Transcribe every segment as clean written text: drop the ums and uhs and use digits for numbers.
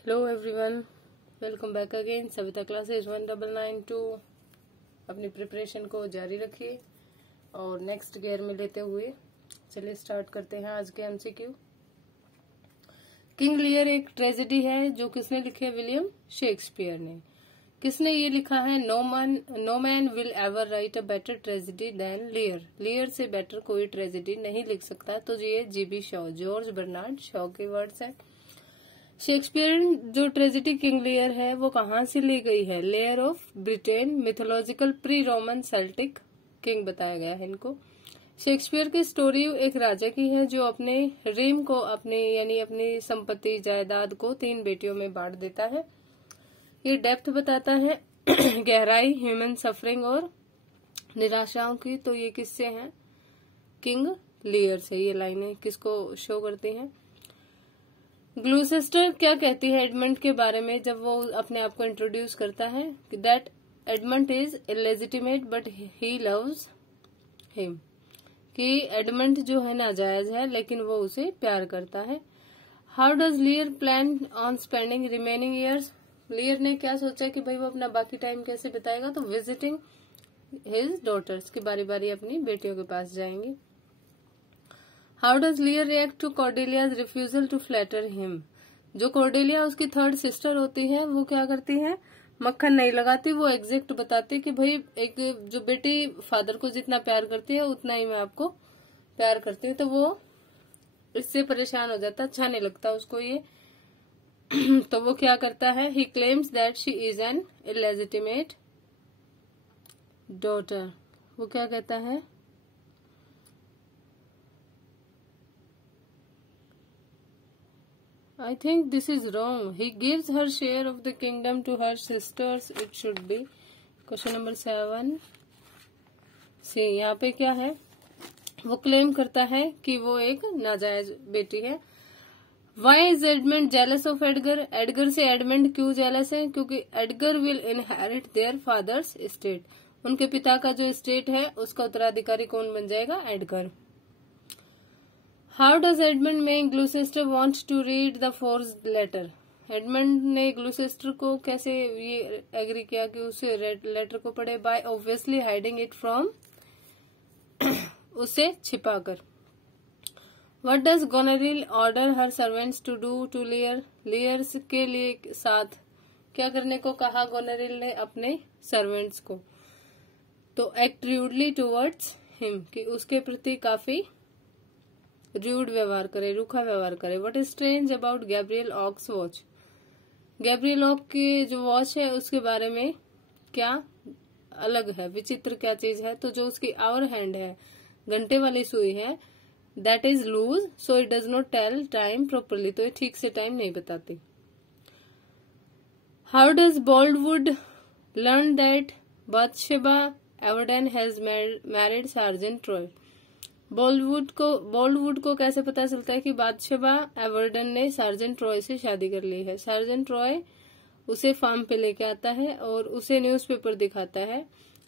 Hello everyone, welcome back again. Savita classes 1992 अपनी preparation को जारी रखिए और नेक्स्ट गियर में लेते हुए चलिए स्टार्ट करते हैं आज के एमसीक्यू। किंग लियर एक ट्रेजेडी है जो किसने लिखी है? विलियम शेक्सपियर ने। किसने ये लिखा है? No man will ever write a better tragedy than Lear. Lear से बेटर कोई ट्रेजेडी नहीं लिख सकता। तो ये GB Shaw, George Bernard Shaw के वर्ड्स है। शेक्सपियर जो ट्रेजेडी किंग लियर है वो कहाँ से ली गई है? Layer of Britain, mythological pre Roman Celtic king बताया गया है इनको। शेक्सपियर की स्टोरी एक राजा की है जो अपने रीम को अपनी संपत्ति जायदाद को 3 बेटियों में बांट देता है। ये डेप्थ बताता है गहराई, ह्यूमन सफरिंग और निराशाओं की। तो ये किससे है? किंग लियर से। ये लाइनें किसको शो करती हैं? ग्लूसेस्टर क्या कहती है एडमंड के बारे में जब वो अपने आप को इंट्रोड्यूस करता है? That Edmund is illegitimate but he loves him. कि एडमंड जो है नाजायज है लेकिन वो उसे प्यार करता है। How does लियर plan on spending remaining years? लियर ने क्या सोचा कि भाई वो अपना बाकी टाइम कैसे बिताएगा? तो विजिटिंग हिज डॉटर्स, की बारी बारी अपनी बेटियों के पास जाएंगे। How does Lear react to Cordelia's refusal to flatter him? जो कॉर्डेलिया उसकी थर्ड सिस्टर होती है वो क्या करती है? मक्खन नहीं लगाती, वो एग्जैक्ट बताती कि भाई एक जो बेटी फादर को जितना प्यार करती है उतना ही मैं आपको प्यार करती हूँ। तो वो इससे परेशान हो जाता, अच्छा नहीं लगता उसको ये। तो वो क्या करता है? ही claims that she is an illegitimate daughter. वो क्या कहता है? I think this is wrong. He gives her share of the kingdom to her sisters. It should be question number 7 से। यहाँ पे क्या है? वो क्लेम करता है कि वो एक नाजायज बेटी है। Why is Edmund jealous of Edgar? Edgar से एडमंड क्यों जेलस है? क्योंकि Edgar will inherit their father's estate. उनके पिता का जो स्टेट है उसका उत्तराधिकारी कौन बन जाएगा? एडगर। हाउ डज एडमंड में Gloucester want to read the forged letter? Edmund ने ग्लूसेस्टर को कैसे ये एग्री किया कि उसे लेटर को पढ़े? By obviously hiding it from, उसे छिपाकर। What does Goneril order her servants to do to Lear? Lear's के लिए साथ क्या करने को कहा गोनेरिल ने अपने सर्वेंट्स को? तो एक्ट रूडली टुवर्ड्स हिम, कि उसके प्रति काफी रूड व्यवहार करे, रूखा व्यवहार करे। What is strange about Gabriel Oak's watch? Gabriel Oak की जो वॉच है उसके बारे में क्या अलग है, विचित्र क्या चीज है? तो जो उसकी आवर हैंड है, घंटे वाली सुई है, that is loose so it does not tell time properly. तो ये ठीक से टाइम नहीं बताती। How does Boldwood learn that Bathsheba Everdene has married Sergeant Troy? Boldwood को कैसे पता चलता है कि बादशेबा एवर्डन ने सार्जेंट ट्रॉय से शादी कर ली है? सार्जेंट ट्रॉय उसे फार्म पे लेके आता है और उसे न्यूज़पेपर दिखाता है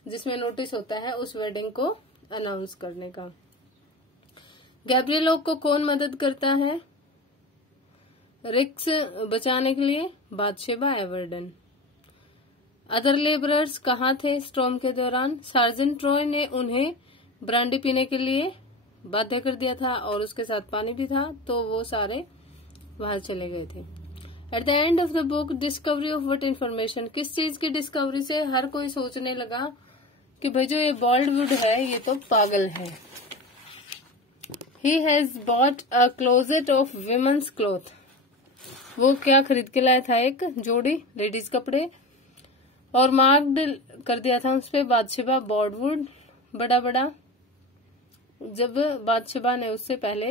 जिसमें नोटिस होता है उस वेडिंग को अनाउंस करने का। गैब्रियल ऑक को कौन मदद करता है रिक्स बचाने के लिए? बादशेबा एवर्डन। अदर लेबरर्स कहाँ थे स्टॉर्म के दौरान? सार्जेंट ट्रॉय ने उन्हें ब्रांडी पीने के लिए बाध्य कर दिया था और उसके साथ पानी भी था, तो वो सारे वहां चले गए थे। At the end of the book discovery of what information? किस चीज की डिस्कवरी से हर कोई सोचने लगा कि भाई जो ये बॉल्डवुड है ये तो पागल है। He has bought a closet of women's cloth. वो क्या खरीद के लाया था? एक जोड़ी लेडीज कपड़े, और मार्क्ड कर दिया था उस पे बादशेबा बॉल्डवुड बड़ा बड़ा, जब बादशेबा ने उससे पहले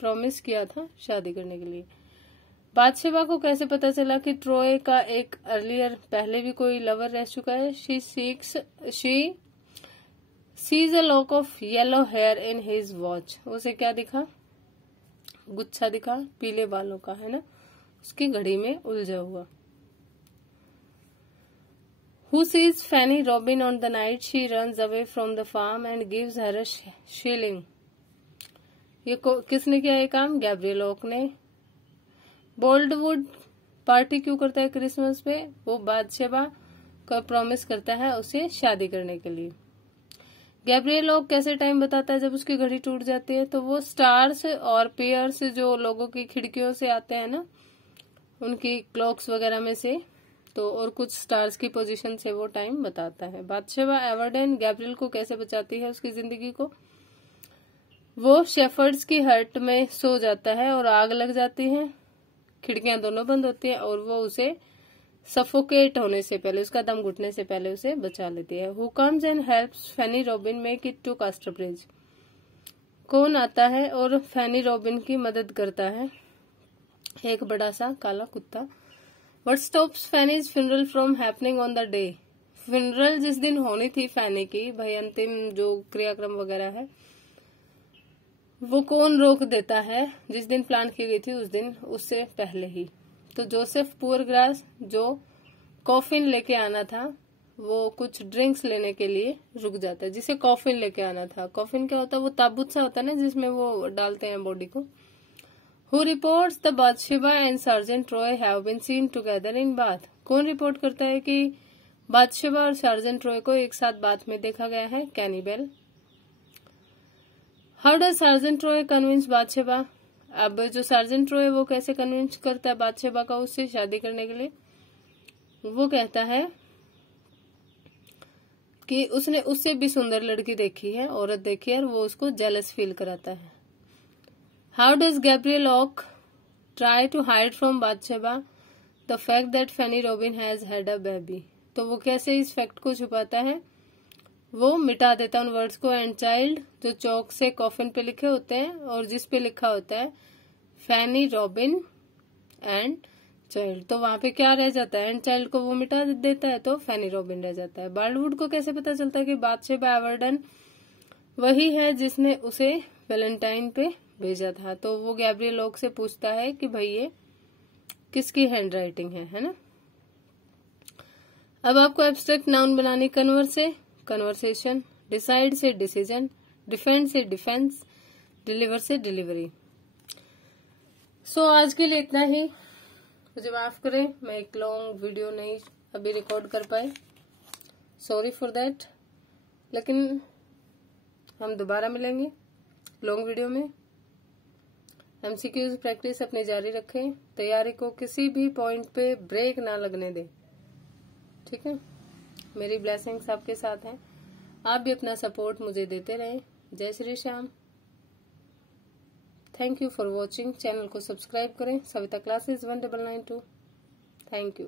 प्रॉमिस किया था शादी करने के लिए। बादशेबा को कैसे पता चला कि ट्रॉय का एक अर्लियर पहले भी कोई लवर रह चुका है? She sees a lock of yellow here in his watch. उसे क्या दिखा? गुच्छा दिखा पीले बालों का, है ना, उसकी घड़ी में उलझा हुआ। Who sees Fanny Robin on the night she runs away from the farm and gives her a shilling? ये किसने किया ये काम? गैब्रियल ऑक ने। बॉल्डवुड पार्टी क्यों करता है क्रिसमस पे? वो बादशेबा का प्रॉमिस करता है उसे शादी करने के लिए। गैब्रियल लॉक कैसे टाइम बताता है जब उसकी घड़ी टूट जाती है? तो वो स्टार्स और पेयर्स जो लोगों की खिड़कियों से आते हैं ना, उनकी क्लॉक्स वगैरह में से, तो और कुछ स्टार्स की पोजीशन से वो टाइम बताता है। बादशेबा एवर्डेन गैब्रियल को कैसे बचाती है उसकी जिंदगी को? वो शेफर्ड्स की हट में सो जाता है और आग लग जाती है, खिड़कियां दोनों बंद होती है और वो उसे सफोकेट होने से पहले, उसका दम घुटने से पहले उसे बचा लेती है। Who comes and helps Fanny Robin make it to Casterbridge ब्रिज? कौन आता है और फैनी रॉबिन की मदद करता है? एक बड़ा सा काला कुत्ता। What stops Fanny's funeral from happening on the day? Funeral जिस दिन होनी थी फैनी की, भाई अंतिम जो क्रियाक्रम वगैरह है, वो कौन रोक देता है? जिस दिन प्लान की गई थी उस दिन, उससे पहले ही। तो जोसेफ पुअरग्रास जो कॉफिन लेके आना था, वो कुछ ड्रिंक्स लेने के लिए रुक जाता है, जिसे कॉफिन लेके आना था। कॉफिन क्या होता है? वो ताबूत सा होता है ना जिसमें वो डालते हैं बॉडी को। Who reports the Bathsheba and Sergeant Roy have been seen together in bath? कौन रिपोर्ट करता है कि बादशेबा और सार्जेंट रॉय को एक साथ बाथ में देखा गया है? Cannibal. How does Sergeant Roy convince Bathsheba? अब जो सार्जेंट रॉय वो कैसे कन्विंस करता है बादशेबा का उससे शादी करने के लिए? वो कहता है कि उसने उससे भी सुंदर लड़की देखी है, औरत देखी है, और वो उसको जेलस फील कराता है। How does Gabriel Locke try to hide from Bathsheba the fact that Fanny Robin has had a baby? तो वो कैसे इस फैक्ट को छुपाता है? वो मिटा देता है उन वर्ड्स को, एंड चाइल्ड, जो चौक से कॉफिन पे लिखे होते हैं और जिस पे लिखा होता है फैनी रॉबिन एंड चाइल्ड, तो वहां पे क्या रह जाता है? एंड चाइल्ड को वो मिटा देता है, तो फैनी रॉबिन रह जाता है। बार्डवुड को कैसे पता चलता है कि बादशेबा एवर्डन वही है जिसने उसे वैलेंटाइन पे भेजा था? तो वो गैब्रियल लॉक से पूछता है कि भाई ये किसकी हैंड राइटिंग है ना? अब आपको एब्स्ट्रैक्ट नाउन बनानी। कन्वर्स से कन्वर्सेशन, डिसाइड से डिसीजन, डिफेंड से डिफेंस, डिलीवर से डिलीवरी। सो आज के लिए इतना ही। मुझे माफ करें, मैं एक लॉन्ग वीडियो नहीं अभी रिकॉर्ड कर पाए, सॉरी फॉर दैट। लेकिन हम दोबारा मिलेंगे लॉन्ग वीडियो में। एमसीक्यूज प्रैक्टिस अपनी जारी रखें, तैयारी को किसी भी पॉइंट पे ब्रेक ना लगने दें, ठीक है? मेरी ब्लेसिंग्स आपके साथ हैं, आप भी अपना सपोर्ट मुझे देते रहें। जय Shri Shyam. Thank you for watching. Channel को सब्सक्राइब करें। सविता क्लासेस 1992। Thank you.